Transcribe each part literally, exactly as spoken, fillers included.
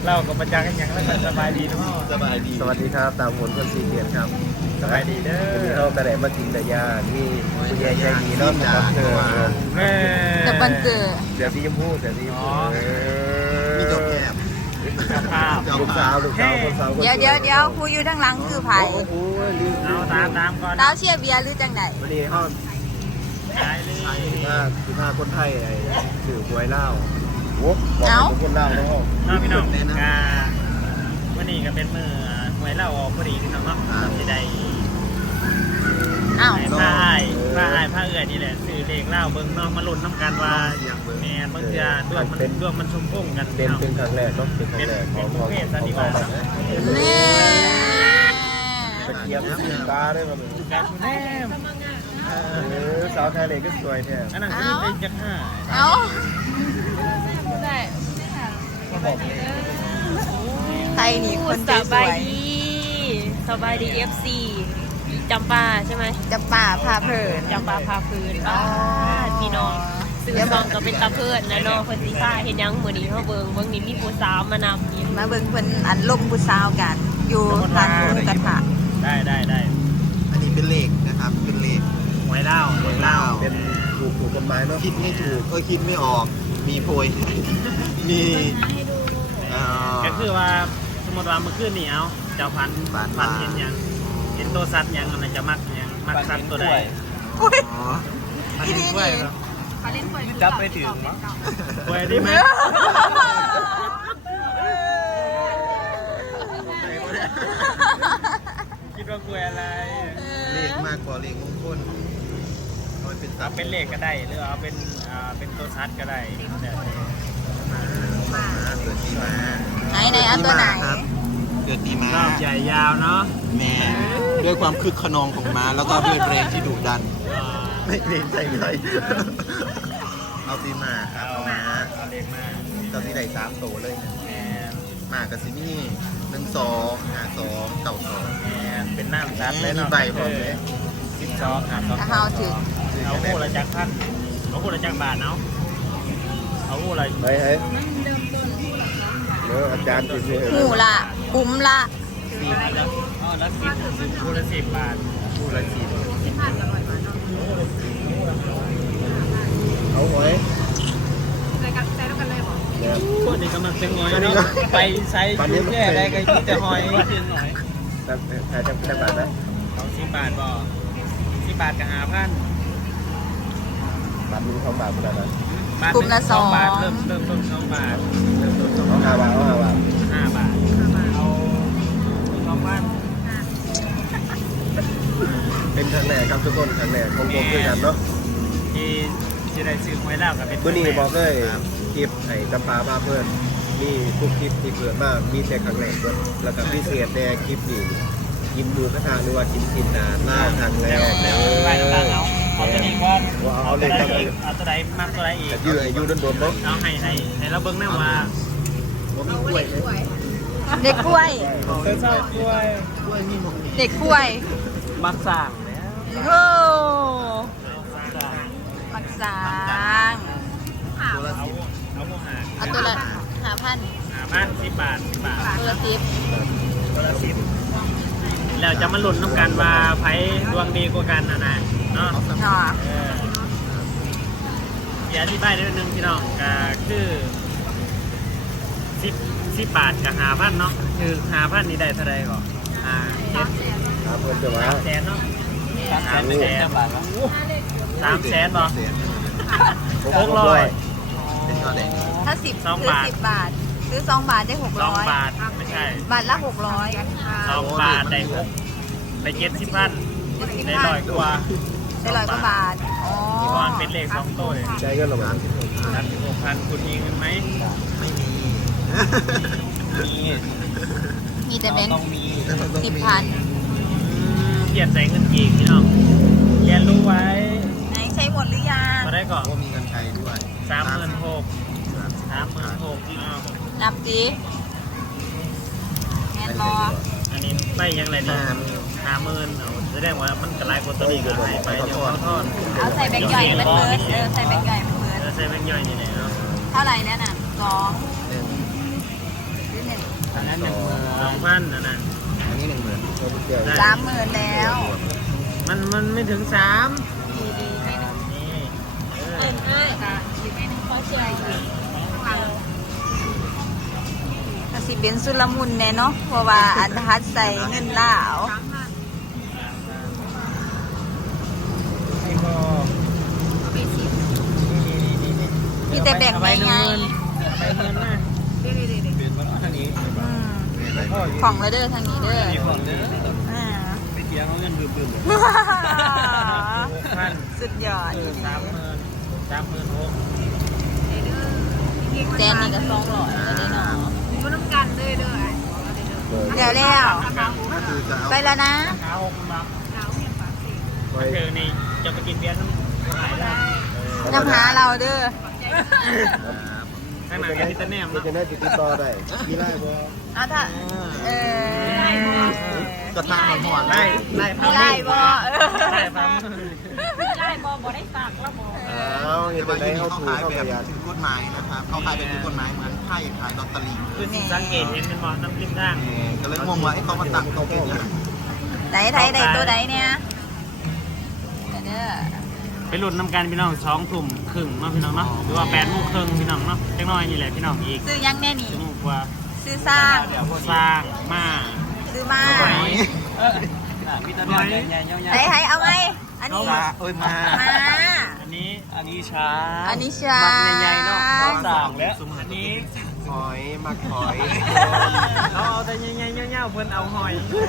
เราก็ประจักษ์กันอย่างแล้วสบายดีทุกคนสบายดีสวัสดีครับตามผลคนสีเขียนครับสบายดีเด้อเขาแต่ไหนมากินแต่ยาที่คุณยายใจดีเนาะสปอนเซอร์แม่สปอนเซอร์เสือสีชมพูเสือสีชมพูมีดอกแคบลูกสาวลูกสาวคนสาวเดี๋ยวเดี๋ยวเดี๋ยวผู้อยู่ทั้งหลังคือไผ่เอาตามตามก่อนดาวเชียร์เบียร์หรือจังไหนวันนี้เขาสิบห้าสิบห้าคนไทยไอ้สื่อหวยเล่าโอ้บอกคนเล่าแล้วน้องพี่น้องกาวันนี้ก็เป็นมือหวยเล่าออกพอดีพี่น้องเนาะที่ใดอ้าวผ้าไอ้ผ้าไอ้ผ้าเอื่อยนี่แหละสื่อเลขเล่าเบิ้งน้องมาลุ้นน้ำกันว่าแม่บางเทื่อดวงมันดวงมันชมพุ่งกันเป็นเป็นครั้งแรกเนาะเป็นครั้งแรกของของของนี่ตะเกียบสีตาได้มาเหมือนกันแน่เออสาวไทยเลยก็สวยแท้อันนั้นคือเป็นจักรห้าเอ้าไทยนี่คนสบายดีสบายดี เอฟ ซี จำปาใช่ไหมจำปาพาเพลินจำปาพาเพลินบ้าพี่น้องซื้อซองก็เป็นตาเพลินนะน้องคนสีฟ้าเห็นยังเหมือนนี้เขาเบิ่งเบิ่งนี่มีผู้สาวมานำนี่มาเบิ่งเพิ่นอันลมผู้สาวกันอยู่ร้านหมูกระทะได้ได้ได้อันนี้เป็นเลขนะครับเป็นเลขหวยเล่าหวยเล่าเป็นถูกถูกกฎหมายเนาะคิดไม่ถูกเออคิดไม่ออกมีโพยมีก็คือว่าสมมติว่าเมื่อคืนนี่เอาเจ้าพันพันเห็นยังเห็นตัวสัตว์ยังอะไรจะมักยังมักสัตว์ตัวใดอ๋อมันเห็นกล้วยครับจับไปถึงเนาะกล้วยได้ไหมคิดว่ากล้วยอะไรเลขมากกว่าเลขมงคลเอาเป็นสัตว์เป็นเลขก็ได้หรือเอาเป็นอ่าเป็นตัวสัตว์ก็ได้มาเกิดปีมาไหนไหนเอาตัวไหนเกิดปีมารอบใหญ่ยาวเนาะแม่ด้วยความคึกขนองของม้าแล้วก็ด้วยแรงที่ดุดันไม่เกรงใจเลยเอาปีมาครับเอามาเอาเลขมาตอนที่ได้สามโตเลยมากับซินี่หนึ่งสองห้าสองเก้าสองเป็นน้ำซัดเลยเนาะใบพร้อมเลยสิบสองครับเฮาถึงเอาคู่ละจักพันเอาคู่ละจักบาทเนาะเอาคู่ละเฮ้ยเฮ้ยเดี๋ยวอาจารย์ติดเลยหูละบุ๋มละสี่พันแล้วอ๋อละสิบคู่ละสิบบาทคู่ละสิบสิบบาทอร่อยมากเนาะเอาหอยใส่กันใส่ด้วยกันเลยหรอพวกนี้กำลังเป็นหอยเนาะไปใช้ยุ่งแย่ได้ก็ยิ่งจะหอยเห็นหน่อยแต่แต่จะจะบาทไหมเอาสิบบาทบ่สิบบาทกับห้าพันบาทมีสองบาทเท่านั้นกลุ่มละสองบาทเริ่มเริ่มต้นสองบาทเริ่มต้นสองห้าบาทห้าบาทห้าบาทเอาสองพันเป็นครั้งแรกครับทุกคนครั้งแรกของผมด้วยกันเนาะที่ที่ได้ซื้อไว้แล้วกับเป็นวันนี้บอกเลยคลิปไอ้จำปามาเพื่อนมีทุกคลิปที่เกิดมามีแต่ครั้งแรกด้วยแล้วก็พิเศษในคลิปนี้กินหมูกระทะหรือว่ากินกินนานมากครั้งแรกเลยไปต่างเอาเอาตัวนี้ก่อนเอาเลยเอาตัวใดมากตัวใดอีกยืดอายุโดนๆเนาะเอาให้ให้ให้เราเบิ้งแน่ว่ามีกล้วยเด็กกล้วยเด็กกล้วยเด็กกล้วยมักสร้างโอ้มักสร้างเอาเอาพวกหาเอาตัวละห้าพันห้าพันสิบบาทสิบบาทตัวละสิบตัวละสิบแล้วจะมาลุ้นน้ำกันว่าไผ่ดวงดีกว่ากันนะนะเนาะเนาะเดี๋ยวอธิบายนิดนึงพี่น้องก็คือสิบสิบบาทกับห้าพันเนาะคือห้าพันนี่ได้เท่าไรก่อนอ่าเจ็ดสามคนจะมาแสนเนาะสามแสนบาทสามแสนบ่หกร้อยถ้าสิบคือสิบบาทซื้อสองบาทได้หกร้อยสองบาทไม่ใช่บาทละหกร้อยสองบาทได้หกได้เจ็ดสิบพันได้ร้อยกว่าได้ร้อยกว่าบาทอ๋อก่อนเป็นเลขสองตัวเลยใช่ก็ระมาณสิบหกพันคุณมีเงินไหมไม่มีมีมีแต่เป็นต้องมีสิบพันเขียนใส่เงินกี่พี่น้องเรียนรู้ไว้ไหนใช้หมดหรือยังมาได้ก่อนว่ามีเงินไทยด้วยสามหมื่นหกสามหมื่นหกพี่น้องนับดิแอนมออันนี้ไปยังไงดีห้าหมื่นแสดงว่ามันกระไรกว่าตัวนี้ก็ให้ไปเดี๋ยวเขาทอดเอาใส่แบงค์ใหญ่เป็นเบิร์ดเออใส่แบงค์ใหญ่เป็นเบิร์ดใส่แบงค์ใหญ่นี่แหละเนาะเท่าไหร่แล้วน่ะสองหรือหนึ่งอันนั้นหนึ่งหมื่นสองพันอันนั้นอันนี้หนึ่งหมื่นสามหมื่นแล้วมันมันไม่ถึงสามดีดีไม่นึงนี่เออเอ็นเอ้ยค่ะดีไม่นึงเขาเชื่ออยู่แต่สิเป็นสุลมุนแน่เนาะเพราะว่าอันทัดใส่เงินล่าวนี่ก็นี่นี่นี่นี่มีแต่แบ่งเอาไปหนึ่งไงหมื่นไปเงินมาเป็นวันทางนี้อืมของเลยเด้อทางนี้เด้อมีของเด้ออ่าไปเที่ยวเงินดื่มพันสุดยอดเออสามหมื่นสามหมื่นหกแจนนี่ก็สองร้อยเลยเนาะๆเดี๋ยวแล้วก็คือจะเอาไปแล้วนะขาวหกบาทไปเธอนี่จะไปกินเบียร์น้ำหายแล้วนำหาเราเด้อข้างหลังก็มีแต่แนมจะเนาะได้ติดต่อได้มีไล่บ่เอาถ้าเออก็ทางหมอนไล่ไล่มีไล่บ่เออไล่ปั๊มได้บ่บ่ได้ฝากแล้วบ่เอาเห็นแต่จัว่างได๋ที่เขาเขาถูกขายเขาแบปบระหยัดถือกฎหมายนะครับเขาขายแบบถือกฎหมายเหมือนไพ่ขายลอตเตอรี่คือสิสังเกตเห็นเป็นหมอน้ำริมทางก็เลยงงว่าไอ้ต้องมาตักเขาเป็นยังไหนไทยใดตัวใดเนี่ยเด้อไปหลุดน้ำกันพี่น้องสองทุ่มครึ่งเนาะพี่น้องเนาะหรือว่าแปดโมงครึ่งพี่น้องเนาะจังน้อยนี่แหละพี่น้องอีกซื้อยังแน่นี่ชั่วโมงกว่าซื้อสร้างสร้างมาซื้อมาหอยมีตัวใหญ่ใหญ่ไหนไทยเอาไงอันนี้มาเอ้ยมามาอันนี้อันนี้ช้าอันนี้ชาใหญ่ๆเนาะสองแล้วอันนี้หอยมักหอยเขาเอาแต่ใหญ่ๆเงี้ยวๆเพิ่นเอาหอย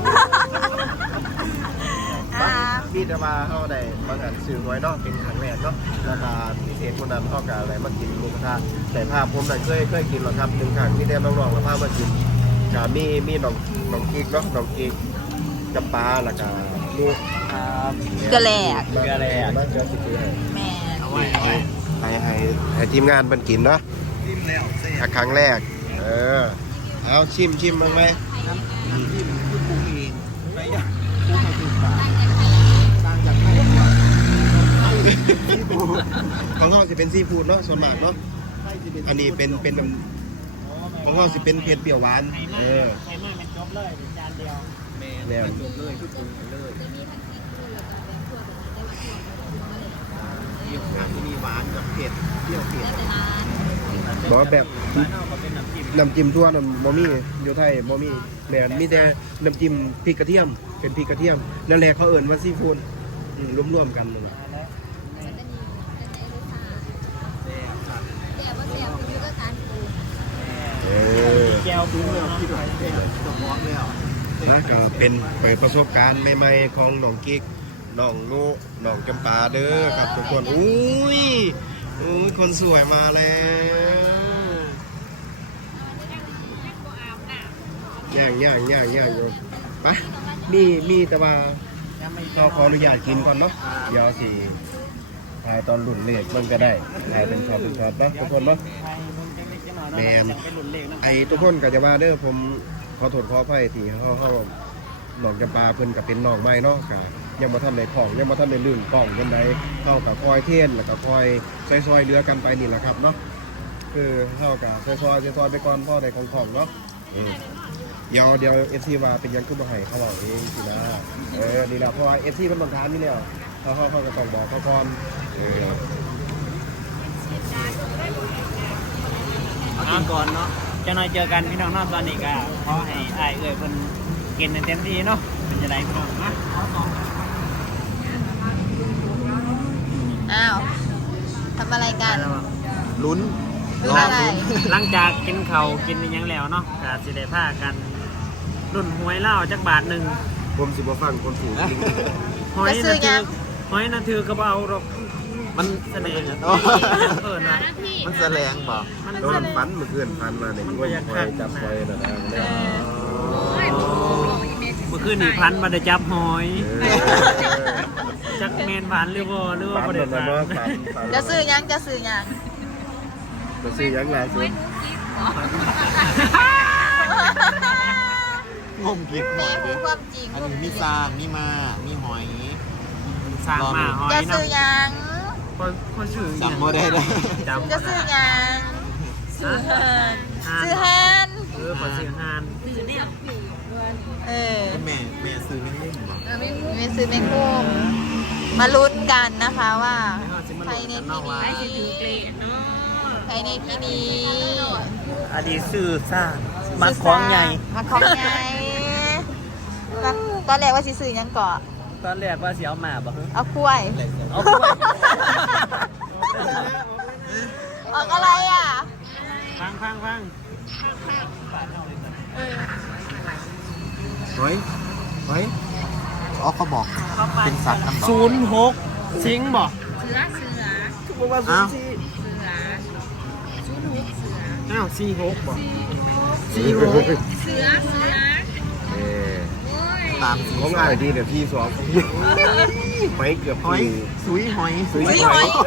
อ่ามีแต่ว่าเฮาได้บางอันซื้อหอยเนาะเป็นครั้งแรกเนาะแล้วก็พิเศษคนนั้นเฮาก็อะไรมากินหมูกระทะแต่ภาพผมน่ะเคยเคยกินหรอกครับหนึ่งครั้งมีแต่น้องๆแล้วพามากินก็มีมีน้องน้องกิ๊กเนาะน้องกิ๊กกับปลาแล้วก็ลูกครับเกลือแหลกเกลือแหลกมาเจอสิเกลือแม่เอาไว้เอาไว้ให้ให้ให้ทีมงานมันกินเนาะจิ้มแล้วเสร็จอ่ะครั้งแรก เออ เอาชิมชิมบ้างไหมน้ำจิ้มคือปรุงเองไม่อยากปรุงให้ถูกปากต่างจากไทยกว่าของเขาสิเป็นซีฟู้ดเนาะส่วนมากเนาะ อันนี้เป็นเป็นน้ำของเขาสิเป็นเผ็ดเปรี้ยวหวานไข่มาเออไข่มาเป็นจบเลยเป็นจานเดียวแนวจบเลยคือปรุงกันเลยมีหวานมีหวานกับเผ็ดเปรี้ยวเผ็ดบอกแบบบ้านเราก็เป็นน้ำจิ้มน้ำจิ้มทั่วน้ำบะหมี่อยู่ไทยบะหมี่แม่นมีแต่น้ำจิ้มพริกกระเทียม เป็นพริกกระเทียม นั่นแหละเขาเอิ่นว่าซีฟู้ดอืมรวมๆกันนั่นแหละเออแก้วปูเนาะที่ไหนเป็นจบมอสแล้วนะก็เป็นเปิดประสบการณ์ใหม่ๆของน้องกิ๊กน้องนุน้องจำปาเด้อครับทุกคนอุ้ยอุ้ยคนสวยมาแล้วย่างย่างย่างย่างอยู่ไปมีมีแต่ว่าเราขออนุญาตกินก่อนเนาะเดี๋ยวสิถ่ายตอนหลุนเลขมันก็ได้ถ่ายเป็นช็อตเป็นช็อตเนาะทุกคนเนาะ แมน ไอ้ทุกคนก็จะว่าเด้อผมขอโทษขออภัยที่เฮาเฮาหนองจำปาเพิ่นก็เป็นน้องใหม่เนาะก็ยังบ่ทันได้ของยังบ่ทันได้ลื่นกล้องจังไดเฮาก็คอยเทรนแล้วก็คอยซอยๆเรือกันไปนี่แหละครับเนาะคือเฮาก็ซอยๆซอยๆไปก่อนพอได้ของของเนาะอืมเดี๋ยวเดี๋ยว เอฟ ซี ว่าเป็นหยังคือบ่ให้เขาเว้าเองสินะเออนี่แหละเพราะว่า เอฟ ซี มันบังคับนี่แล้วเขาเขาเขาก็ต้องบอกเขาก่อนเออเอาก่อนเนาะจะน้อยเจอกันพี่น้องเนอกตอนนี้ก็ขอให้อ้ายเอ้ยเพิ่นกินให้เต็มที่เนาะเป็นจะได้พี่น้องนะอ้าวทำอะไรกันลุ้นลุ้นอะไรหลังจากกินข้าวกินอิหยังแล้วเนาะก็สิได้พากันรุ่นหวยเหล้าจักบาทหนึงผมสิบ่ฟังคนสูงจริงหอยจะซื้น่ะอยัถือง หอยน่ะถือก็บ่เอาดอกมันแสดงอะโอ้เอิ้นว่ามันแสลงบ่มันโดนฟันเมื่อคืนฟันมาเนี่ยมันคบ่นอยากคอคัยกจับคอยนะนะเนี่ยเมื่อคืนนี่พันบ่ได้จับหอยเออจักแม่นพันหรือบ่หรือว่าฟันบ่ได้มันพันะนเนาะฟันฟันจะซื้อยังจะซื้อยังจะซื้อยังไงซื้องมกินหแม่อยพูดิดความจริงอันนี้มีซางมีมา มีหอยสร้างมาหอยจะเนาะซื้อยังพอพอชื่อจำบ่ได้เลยจำบ่จะซื้อได้ยังซื้อฮันซื้อฮันโเออขอซื้อหานเออแม่แม่ซื้อไม่ได้หรอไม่ซื้อแมงมุมมาลุ้นกันนะคะว่าใครในที่นี้ใครในที่นี้อดีตซื้อซ่ามาของใหญ่มาของใหญ่ตอนตอนแรกว่าสิซื้อหยังเกาะตอนแรกว่าสิเอาหมาบ่ฮึเอากล้วยเอากล้วยออกอะไรอ่ะฟังฟังฟังเฮ้ยเฮ้ยอ๋อเขาบอกเป็นสัตว์น้ำดอกศูนย์หกสิงบ่เสือเสือทุกคนว่าศูนย์สี่เสืออ้าวสี่หกบ่สี่หกเสือเสือเออตามของง่ายดีเนี่ยพี่สองไปเกือบหอยพี่สุยหอยสุยอุ้ยหหออย ย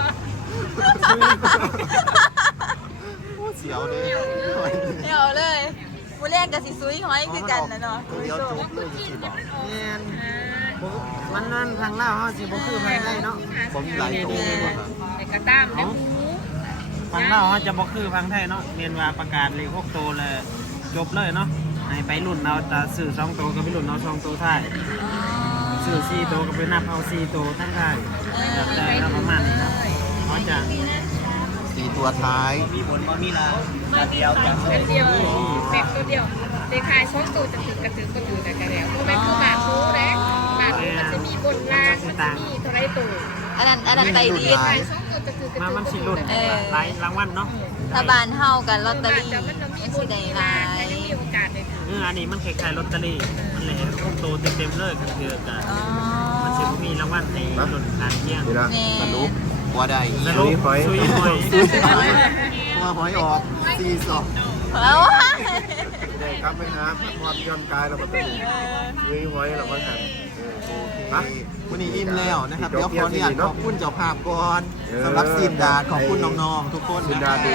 เสียวเลยหอยเดี๋ยวเลยผู้เล่นกับสิซุยหอยคือกันนะเนาะเดียวจบเลยสิบอกแม่นมันนั่นทางลาวเฮาสิบ่คือทางไทยเนาะผมมีหลายตัวเลยว่ะแต่กระตามนะทางลาวเฮาจะบ่คือทางไทยเนาะเรียนว่าประกาศเลขหกตัวเลยจบเลยเนาะให้ไปรุ่นเอาแต่ซื้อสองตัวก็ไปรุ่นเอาสองตัวท้ายซื้อสี่ตัวก็ไปนับเอาสี่ตัวทั้งท้ายแบบได้เอาประมาณนี้เนาะเขาจะสี่ตัวท้ายมีบนบ่มีลาเดียวจังอันเดียวเป็ดตัวเดียวเด็กขายช่องตัวจะถือกระถือก็ถือแต่กระเดียวเพราะมันคือหมาคูนะหมาคูมันจะมีบนล่างมันจะมีเท่าไรตัวอันนั้นอันนั้นไตดีนขายช่องตัวจะถือกระมาถือมันสิรุ่นหลายรางวัลเนาะถ้าบานเฮากันลอตเตอรี่มันจะมีบสินได้หลาล่างแต่ยยังมีโอกาสได้ถือเอออันนี้มันคล้ายๆลอตเตอรี่มันเลยหกตัวเต็มๆเลยก็คือกันอ๋อมันสิมีรางวัลให้รุ่นทานเที่ยงนี่นะแม่สรุปว่าได้สรุปซุยหอยว่าหอยออกสี่สองแล้ววะได้ครับไหมครับพอดย้อนกายเรามาเป็นสุยหอยเรามากันไปวันนี้อิ่มแล้วนะครับ เดี๋ยวขออนุญาตขอบคุณเจ้าภาพก่อนสำหรับซีนดาขอบคุณน้องๆทุกคนสินนะดาดี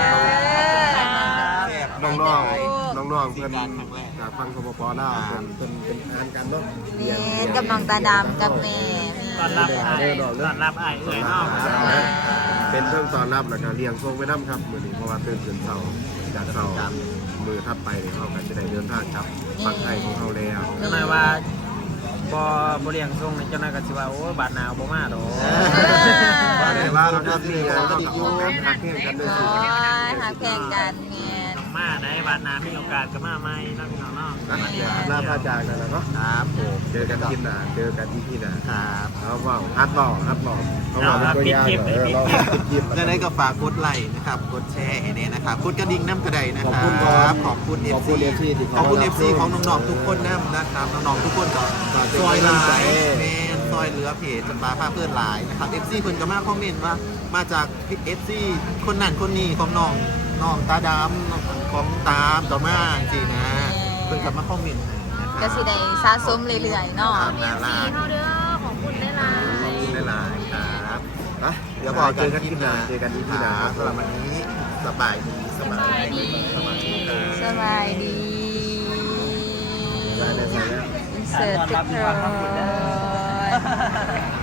เออน้องน้องน้องน้องๆเพื่อนจากฟังคปปลาวเพื่อนเป็นเป็นทานกันเนาะแม่กับน้องตาดำกับแม่ตอนรับไอ้ตอนรับไอ้เอ่ยนอกเป็นเครื่องตอนรับแล้วก็เลี้ยงทรงไปน้ำครับมือนี้เพราะว่าตื่นตื่นเช้าจากเช้ามือทับไปเนี่ยเขาก็จะได้เดินทางครับฝั่งไทยของเขาแล้วทำไมว่าบ่บ่เลี้ยงส่งนี่เจ้านายก็สิว่าโอ้บาดหนาวบ่มาดอกว่าแต่ว่าเราก็มีงานเรากับหักเพียงกันเลยโอ้สิยหาแข่งกันแม่นมาได้บาดหนามีโอกาสก็มาใหม่เนาะพี่น้องเนาะนะมาเดี๋ยวเที่ยวลาพาจากกันแล้วเนาะครับผมเจอกันที่หนาเจอกันที่ที่หนาครับเอาว่าฮัดหล่อฮัดหล่อเขาบอกเป็นตัวยาวเออเราปิดคลิปจะได้ก็ฝากกดไลค์นะครับ กดแชร์ให้เนี่ยนะครับ กดกระดิ่งน้ำกระไดนะคขอบรัคุณครับขอบคุณเอขฟอบคุซีณ เอฟซีที่ขอบคุณเอเขารับฟซีของน้องๆทุกคนนะนะครับ น้องๆทุกคนก็ซอยหลายแมนซอยเหลือเพจจำปาผ้าเพื่อนหลายนะครับเอฟซีเพิ่นก็มาคอมเมนต์ว่ามาจากเอฟซีคนนั้นคนนี้ของน้องน้องตาดำของตามต่อมาจริงนะเพิ่นกลับมาคอมเมนต์ให้นะครับก็สิได้สะสมเรื่อยๆเนาะน่ารักเข้าเด้อของคุณได้ละขอบคุณหลายๆครับนะเดี๋ยวบอกเจกัอน กันที่ที่หหน้านาเจอกันที่ที่หนาสำหรับวันนี้สบายดีสบายดีสบายดีครับสบายดีได้ได้ใส่แล้วอินเสิร์ตเรียบร้อย